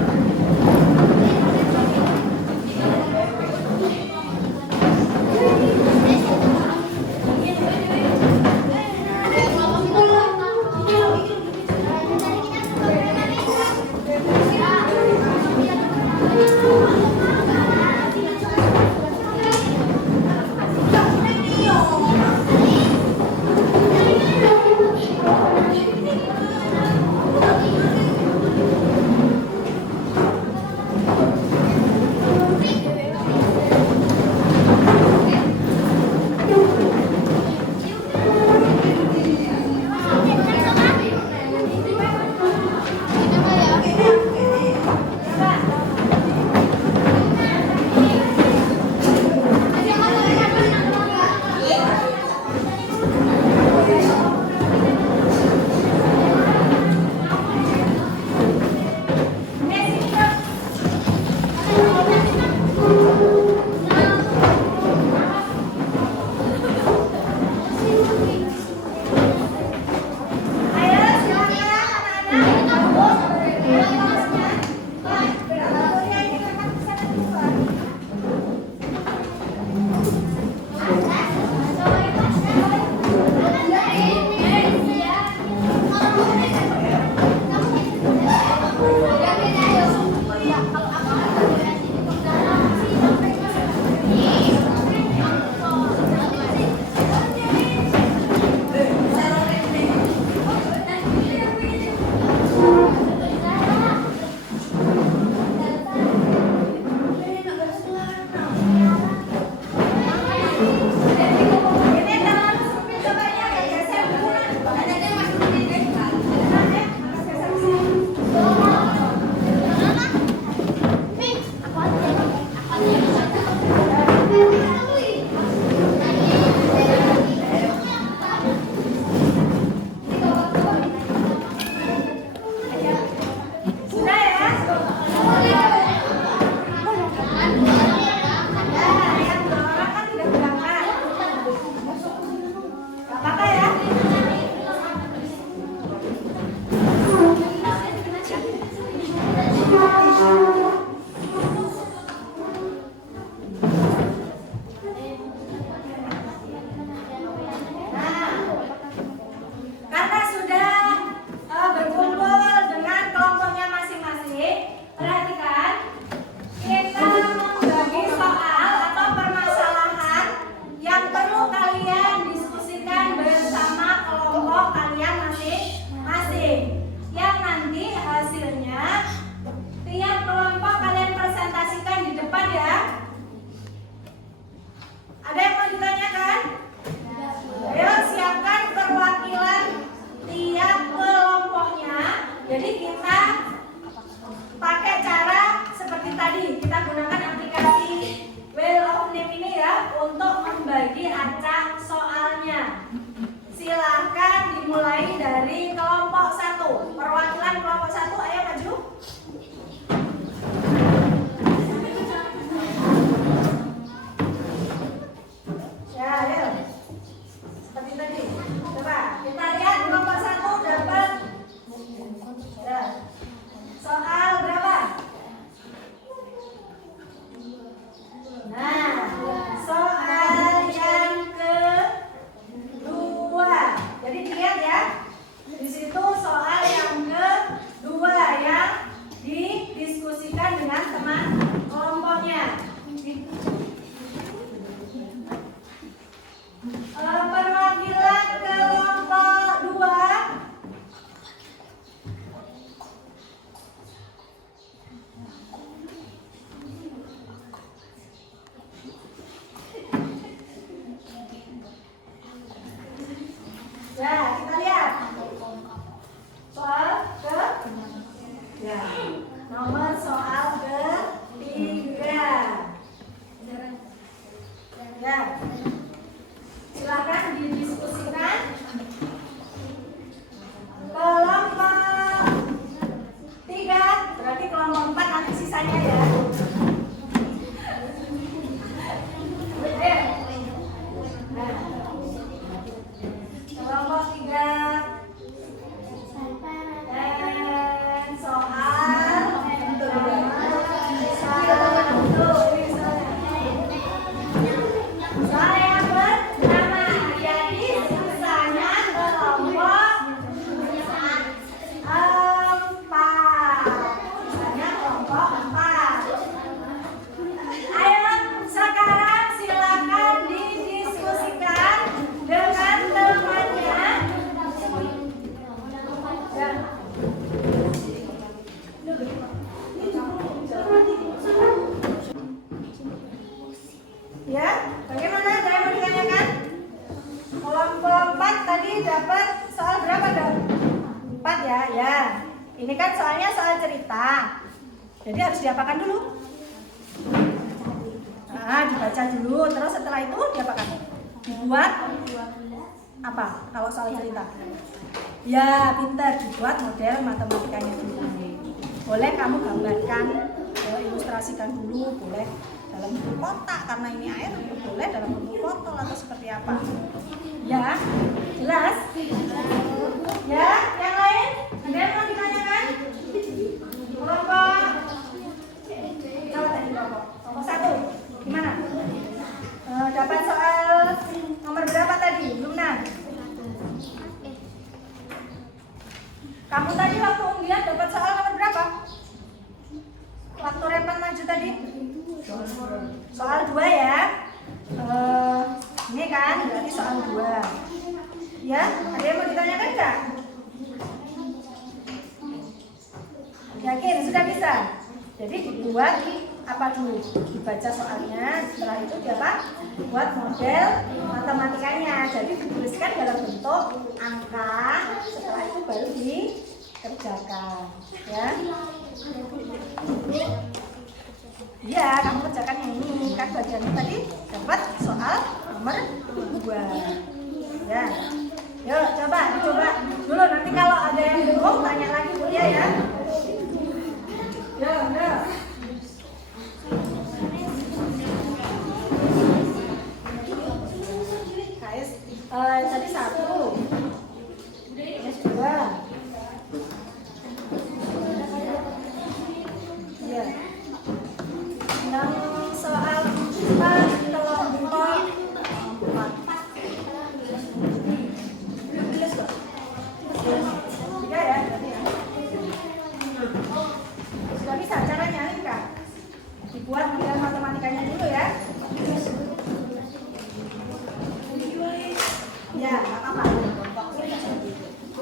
Ya. Silakan didiskusikan. Kelompok 3, berarti kelompok 4 nanti sisanya ya. Nah, kelompok 3 dan soal soal yang pertama, jadi susahnya kelompok 4. Susahnya kelompok 4. Ayo sekarang silakan didiskusikan dengan temannya. Ya, bagaimana? Saya mau ditanyakan. Kelompok 4 tadi dapat soal berapa dong? 4 ya, ya. Ini kan soalnya soal cerita. Jadi harus diapakan dulu? Nah, dibaca dulu. Terus setelah itu diapakan? Dibuat apa? Kalau soal cerita? Ya, pintar. Dibuat model matematikanya dulu. Boleh kamu gambarkan, ilustrasikan dulu, boleh dalam bentuk kotak karena ini air, boleh dalam bentuk botol atau seperti apa. Ya, jelas? Ya, yang lain? Ada yang mau ditanyakan? Kelompok coba tadi kelompok 1 gimana? Dapat soal nomor berapa tadi? Belum nah? Kamu tadi waktu undian dapat soal nomor berapa? Waktu Repan maju tadi? Soal 2 ya. Ini kan berarti soal 2. Ya, ada yang mau ditanyakan enggak? Yakin sudah bisa? Jadi dibuat apa dulu? Dibaca soalnya, setelah itu dibuat model matematikanya. Jadi dituliskan dalam bentuk angka, setelah itu baru dikerjakan. Ya. Iya, kamu kerjakan yang ini. Kan bagiannya tadi dapat soal nomor 2. Ya. Yuk, coba dulu. Nanti kalau ada yang bingung, tanya lagi Bu ya. Yuk. KS, tadi 1. KS 2. Ya. Yang soal 4 kelompok 4. Tulis kok. 3 ya, berarti ya. Sudah bisa caranya nih Kak. Dibuat model matematikanya dulu ya. Ya, nggak apa-apa.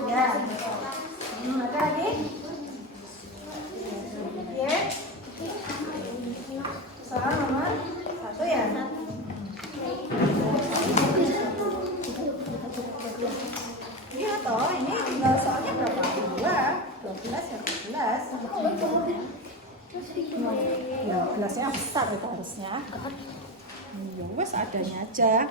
Ya. Ada lagi? Ya. Soal nomor 1 ya. Iya toh, ini tinggal soalnya berapa? 12 ya, 12. Ya, gelasnya besar itu harusnya. Ya, wes adanya aja.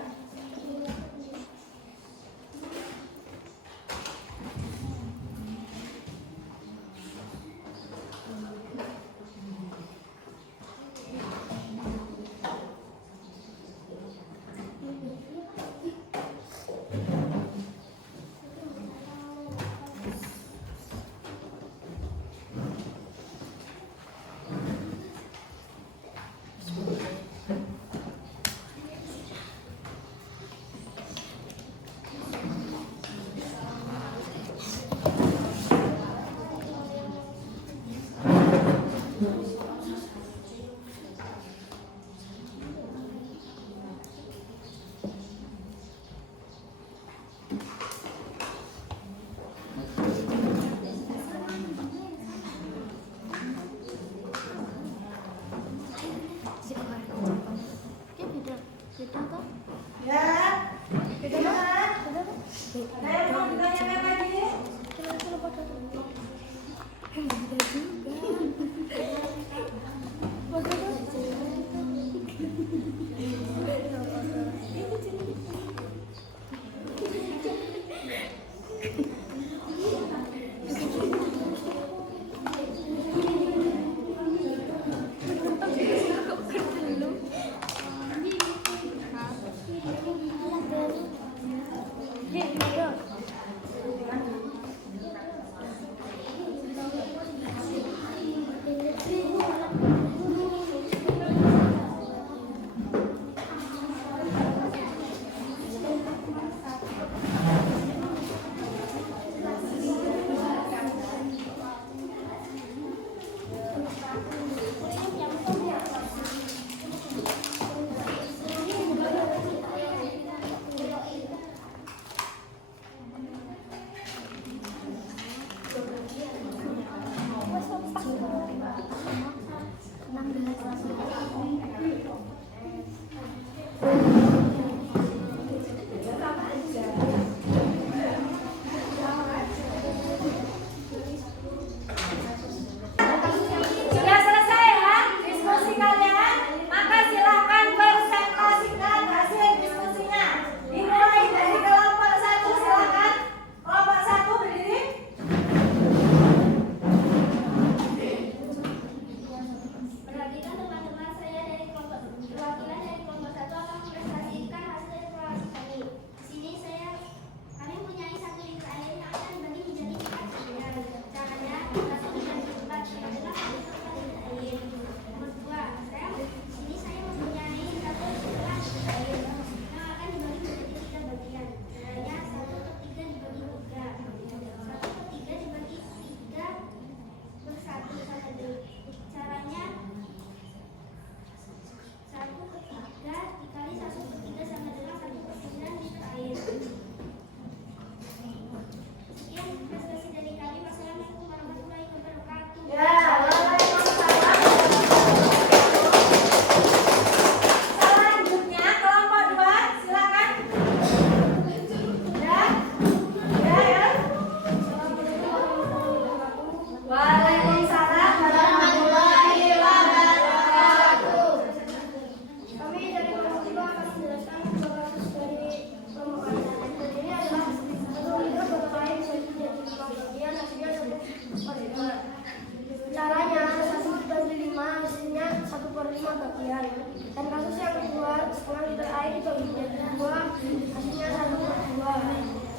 air dibagi menjadi dua, hasilnya 1/2.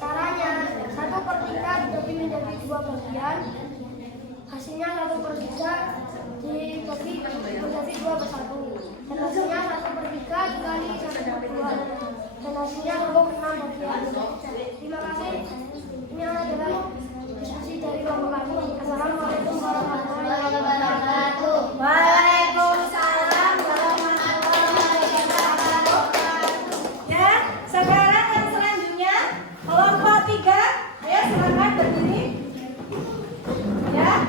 Caranya 1/3 dibagi menjadi dua bagian, hasilnya 1/3 dibagi menjadi 2/1, dan hasilnya 1/3 dikali 1/2, dan hasilnya 26 bagian. Terima kasih. Ini adalah diskusi dari kelompok kami. Assalamualaikum warahmatullahi wabarakatuh. Waalaikumsalam warahmatullahi wabarakatuh. Ya, sekarang yang selanjutnya kelompok 3. Ayo silakan berdiri. Ya.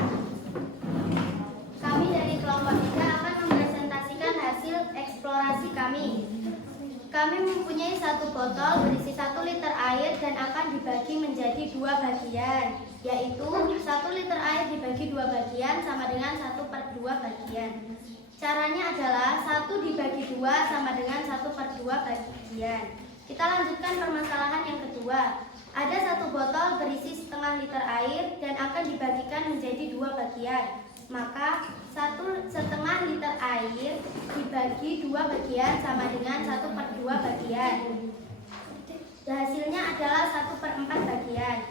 Kami dari kelompok 3 akan mempresentasikan hasil eksplorasi kami. Kami mempunyai satu botol berisi 1 liter air dan akan dibagi menjadi 2 bagian, yaitu 1 liter air dibagi 2 bagian sama dengan 1/2 bagian. Caranya adalah 1 dibagi 2 sama dengan 1/2 bagian. Kita lanjutkan permasalahan yang kedua. Ada 1 botol berisi setengah liter air dan akan dibagikan menjadi 2 bagian. Maka 1/2 liter air dibagi 2 bagian sama dengan 1/2 bagian. Dan hasilnya adalah 1/4 bagian.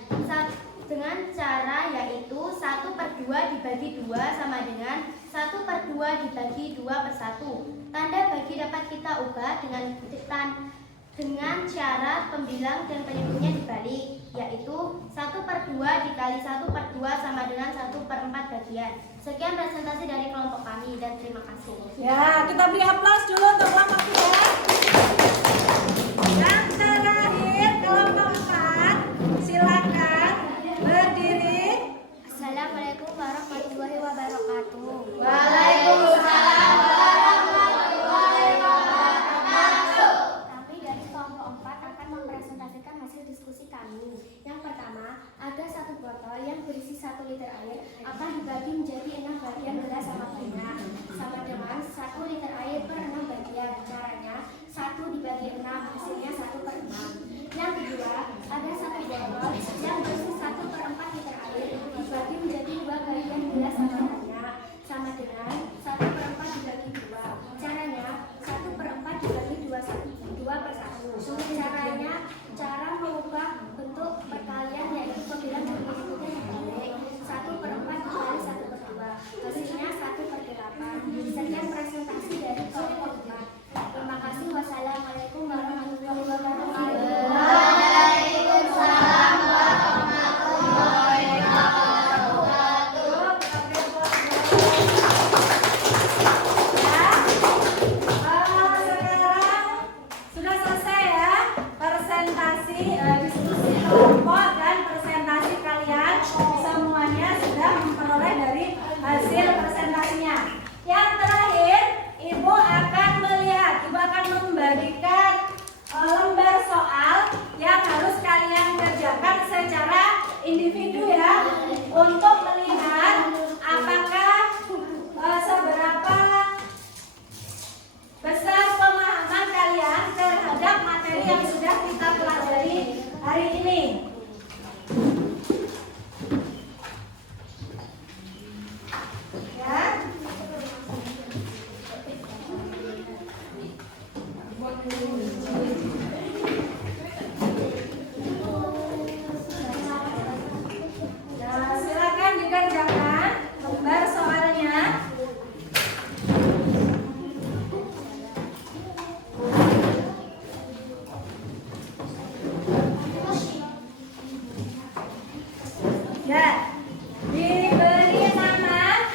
Dengan cara yaitu 1/2 dibagi 2 sama dengan 1/2 dibagi 2/1. Tanda bagi dapat kita ubah dengan cara pembilang dan penyebutnya dibalik, yaitu 1/2 dikali 1/2 sama dengan 1/4 bagian. Sekian presentasi dari kelompok kami dan terima kasih. Ya, kita beri aplaus dulu untuk kelompok 3. Yang terakhir kelompok 4. Silakan berdiri. Assalamualaikum warahmatullahi wabarakatuh. Waalaikumsalam warahmatullahi wabarakatuh. Kami dari kelompok 4 akan mempresentasikan hasil diskusi kami. Yang pertama, ada 1 botol yang berisi 1 liter air akan dibagi menjadi 6 bagian gelas sama banyak, sama dengan 1 liter air per 6 bagian. Caranya 1 dibagi 6, hasilnya 1/6. Yang kedua, ada 1 botol yang berisi 1/4 liter air dibagi menjadi 2 bagian gelas sama banyak, sama dengan 1/4 dibagi 2. Caranya 1/4 dibagi 2/1. Caranya cara mengubah bentuk perkalian yaitu pembilang dan penyebutnya dibalik. 1/4 dikali 1/2, hasilnya 1/8. Sekian presentasi dari kelompok 4. Terima kasih. Wassalamualaikum warahmatullahi wabarakatuh. Waalaikumsalam warahmatullahi wabarakatuh. Sekarang sudah selesai ya presentasi diskusi kelompok dan presentasi kalian. Semuanya sudah memperoleh dari hasil presentasinya. Yang terakhir, Ibu akan membagikan lembar soal yang harus kalian kerjakan secara individu ya, untuk melihat apakah seberapa besar pemahaman kalian terhadap materi yang sudah kita pelajari hari ini. Ya. Nah, silakan dikerjakan lembar soalnya. Ya, diberi nama,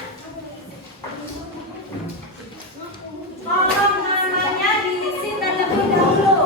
kolom namanya diisi terlebih dahulu.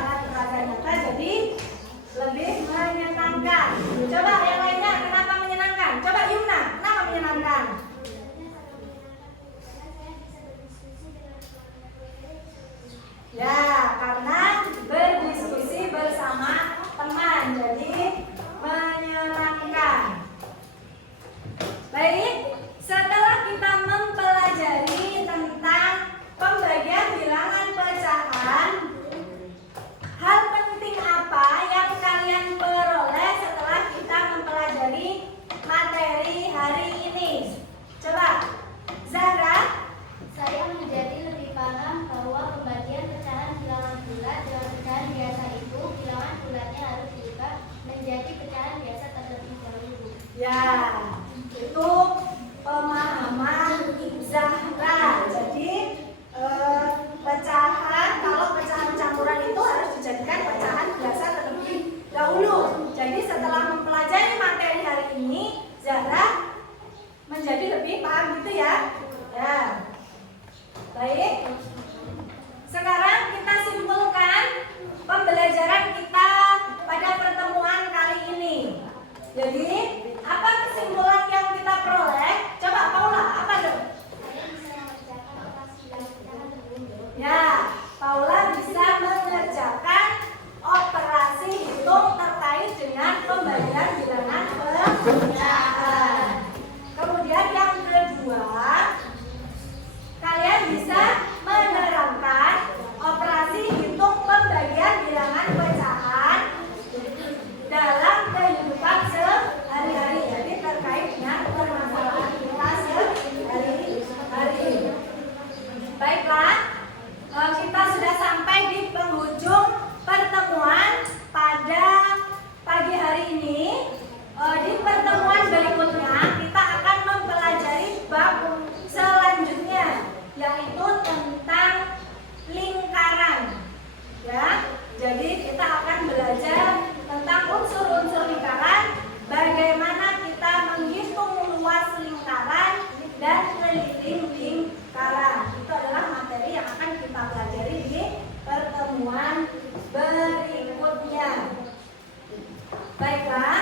alat peraga nyata jadi lebih menyenangkan. Coba yang lainnya kenapa menyenangkan? Coba Yumna, kenapa menyenangkan? Ya, karena berdiskusi bersama teman jadi menyenangkan. Baik, setelah kita mempelajari tentang pembagian bilangan pecahan, hal penting apa yang kalian peroleh setelah kita mempelajari materi hari ini? Coba, Zahra. Saya menjadi lebih paham bahwa pembagian pecahan bilangan bulat dengan pecahan biasa itu bilangan bulatnya harus diubah menjadi pecahan biasa terlebih dahulu. Ya, itu pemahaman Zahra. Jadi pecahan, kalau pecahan campuran itu harus dijadikan pecahan biasa terlebih dahulu. Jadi setelah mempelajari materi hari ini, Zahra menjadi lebih paham gitu ya. Ya. Baik. Sekarang kita simpulkan pembelajaran kita pada pertemuan kali ini. Jadi, apa kesimpulan yang kita peroleh? Coba Paula, apa dong? Ya, Paula bisa mengerjakan operasi hitung terkait dengan pembagian bilangan pecahan. Kemudian yang kedua, kalian bisa menerapkan operasi hitung pembagian bilangan pecahan dalam kehidupan sehari-hari, jadi terkait dengan permasalahan kita sehari-hari. Baiklah, kita sudah sampai di penghujung pertemuan pada pagi hari ini. Di pertemuan berikutnya kita akan mempelajari bab selanjutnya, yaitu tentang lingkaran. Ya, jadi kita akan belajar tentang unsur-unsur lingkaran, bagaimana kita menghitung luas lingkaran dan keliling lingkaran. Itu adalah materi yang akan kita pelajari di pertemuan berikutnya. Baiklah.